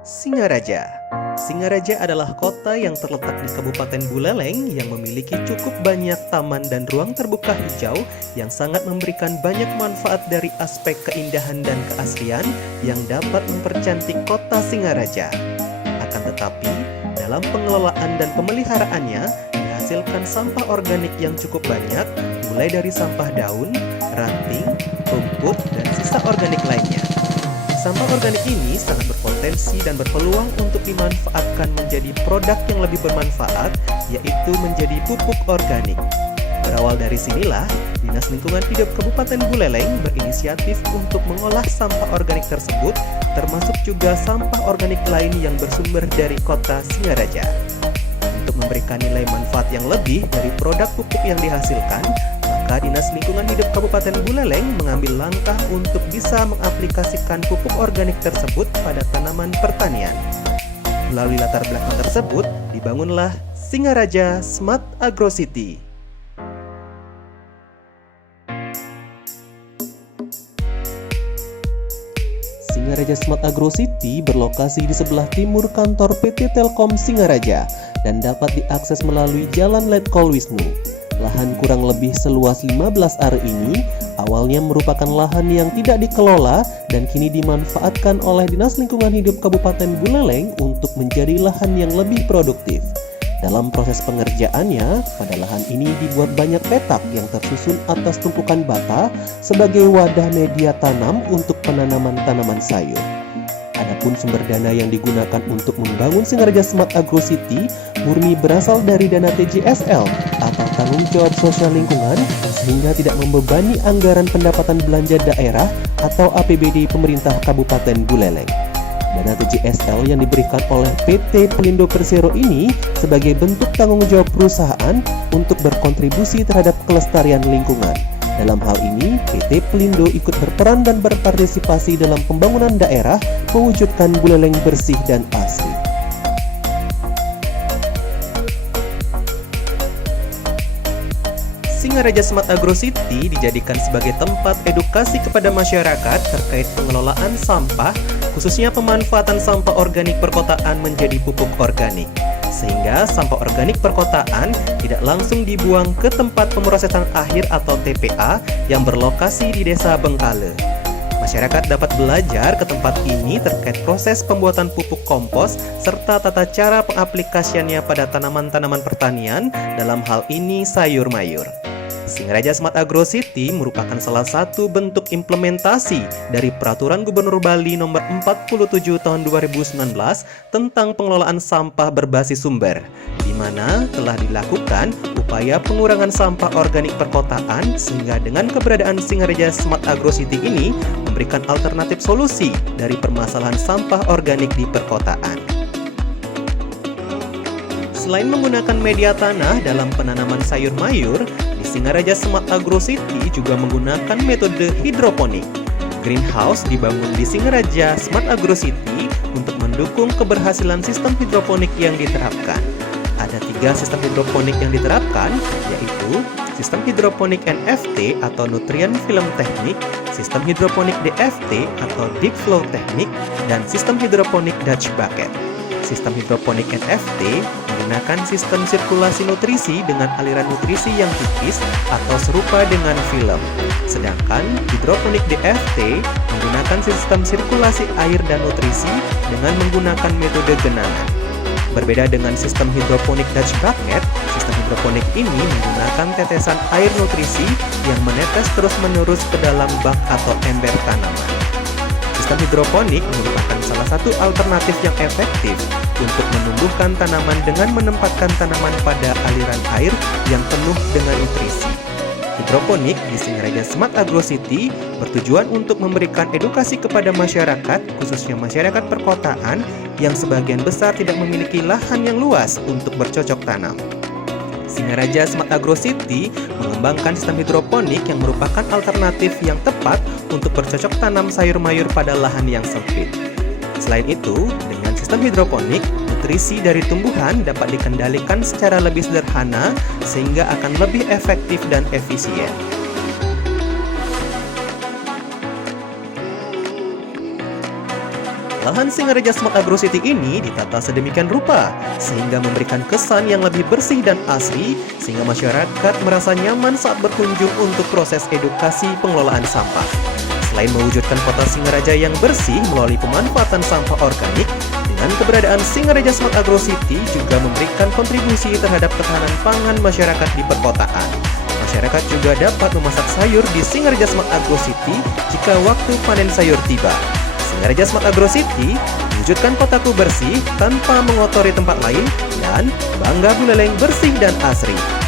Singaraja. Singaraja adalah kota yang terletak di Kabupaten Buleleng yang memiliki cukup banyak taman dan ruang terbuka hijau yang sangat memberikan banyak manfaat dari aspek keindahan dan keaslian yang dapat mempercantik kota Singaraja. Akan tetapi, dalam pengelolaan dan pemeliharaannya dihasilkan sampah organik yang cukup banyak, mulai dari sampah daun, ranting, rumput, dan sisa organik lainnya. Sampah organik ini sangat berpotensi dan berpeluang untuk dimanfaatkan menjadi produk yang lebih bermanfaat, yaitu menjadi pupuk organik. Berawal dari sinilah, Dinas Lingkungan Hidup Kabupaten Buleleng berinisiatif untuk mengolah sampah organik tersebut, termasuk juga sampah organik lain yang bersumber dari kota Singaraja. Untuk memberikan nilai manfaat yang lebih dari produk pupuk yang dihasilkan, maka Dinas Lingkungan Hidup Kabupaten Buleleng mengambil langkah untuk bisa mengaplikasikan pupuk organik tersebut pada tanaman pertanian. Melalui latar belakang tersebut, dibangunlah Singaraja Smart Agro City. Singaraja Smart Agro City berlokasi di sebelah timur kantor PT Telkom Singaraja dan dapat diakses melalui Jalan Letkol Wisnu. Lahan kurang lebih seluas 15 are ini awalnya merupakan lahan yang tidak dikelola dan kini dimanfaatkan oleh Dinas Lingkungan Hidup Kabupaten Buleleng untuk menjadi lahan yang lebih produktif. Dalam proses pengerjaannya, pada lahan ini dibuat banyak petak yang tersusun atas tumpukan bata sebagai wadah media tanam untuk penanaman tanaman sayur. Adapun sumber dana yang digunakan untuk membangun Singaraja Smart Agro City murni berasal dari dana TJSL atau tanggung jawab sosial lingkungan, sehingga tidak membebani anggaran pendapatan belanja daerah atau APBD pemerintah Kabupaten Buleleng. Dana TJSL yang diberikan oleh PT Pelindo Persero ini sebagai bentuk tanggung jawab perusahaan untuk berkontribusi terhadap kelestarian lingkungan. Dalam hal ini, PT Pelindo ikut berperan dan berpartisipasi dalam pembangunan daerah mewujudkan Buleleng bersih dan asri. Singaraja Smart Agro City dijadikan sebagai tempat edukasi kepada masyarakat terkait pengelolaan sampah, khususnya pemanfaatan sampah organik perkotaan menjadi pupuk organik. Sehingga sampah organik perkotaan tidak langsung dibuang ke tempat pemrosesan akhir atau TPA yang berlokasi di Desa Bengkale. Masyarakat dapat belajar ke tempat ini terkait proses pembuatan pupuk kompos serta tata cara pengaplikasiannya pada tanaman-tanaman pertanian, dalam hal ini sayur mayur. Singaraja Smart Agro City merupakan salah satu bentuk implementasi dari Peraturan Gubernur Bali Nomor 47 Tahun 2019 tentang pengelolaan sampah berbasis sumber, di mana telah dilakukan upaya pengurangan sampah organik perkotaan, sehingga dengan keberadaan Singaraja Smart Agro City ini memberikan alternatif solusi dari permasalahan sampah organik di perkotaan. Selain menggunakan media tanah dalam penanaman sayur mayur, di Singaraja Smart Agro City juga menggunakan metode hidroponik. Greenhouse dibangun di Singaraja Smart Agro City untuk mendukung keberhasilan sistem hidroponik yang diterapkan. Ada 3 sistem hidroponik yang diterapkan, yaitu sistem hidroponik NFT atau Nutrient Film Teknik, sistem hidroponik DFT atau Deep Flow Teknik, dan sistem hidroponik Dutch Bucket. Sistem hidroponik NFT menggunakan sistem sirkulasi nutrisi dengan aliran nutrisi yang tipis atau serupa dengan film. Sedangkan hidroponik DFT menggunakan sistem sirkulasi air dan nutrisi dengan menggunakan metode genangan. Berbeda dengan sistem hidroponik Dutch Bucket, sistem hidroponik ini menggunakan tetesan air nutrisi yang menetes terus-menerus ke dalam bak atau ember tanaman. Sistem hidroponik merupakan salah satu alternatif yang efektif untuk menumbuhkan tanaman dengan menempatkan tanaman pada aliran air yang penuh dengan nutrisi. Hidroponik di Singaraja Smart Agro City bertujuan untuk memberikan edukasi kepada masyarakat, khususnya masyarakat perkotaan yang sebagian besar tidak memiliki lahan yang luas untuk bercocok tanam. Singaraja Smart Agro City mengembangkan sistem hidroponik yang merupakan alternatif yang tepat untuk bercocok tanam sayur mayur pada lahan yang sempit. Selain itu, dengan sistem hidroponik, nutrisi dari tumbuhan dapat dikendalikan secara lebih sederhana sehingga akan lebih efektif dan efisien. Lahan Singareja Smart Agro City ini ditata sedemikian rupa sehingga memberikan kesan yang lebih bersih dan asri sehingga masyarakat merasa nyaman saat berkunjung untuk proses edukasi pengelolaan sampah. Selain mewujudkan kota Singaraja yang bersih melalui pemanfaatan sampah organik, dengan keberadaan Singareja Smart Agro City juga memberikan kontribusi terhadap ketahanan pangan masyarakat di perkotaan. Masyarakat juga dapat memasak sayur di Singareja Smart Agro City jika waktu panen sayur tiba. Singareja Smart Agro City mewujudkan kotaku bersih tanpa mengotori tempat lain dan bangga Buleleng bersih dan asri.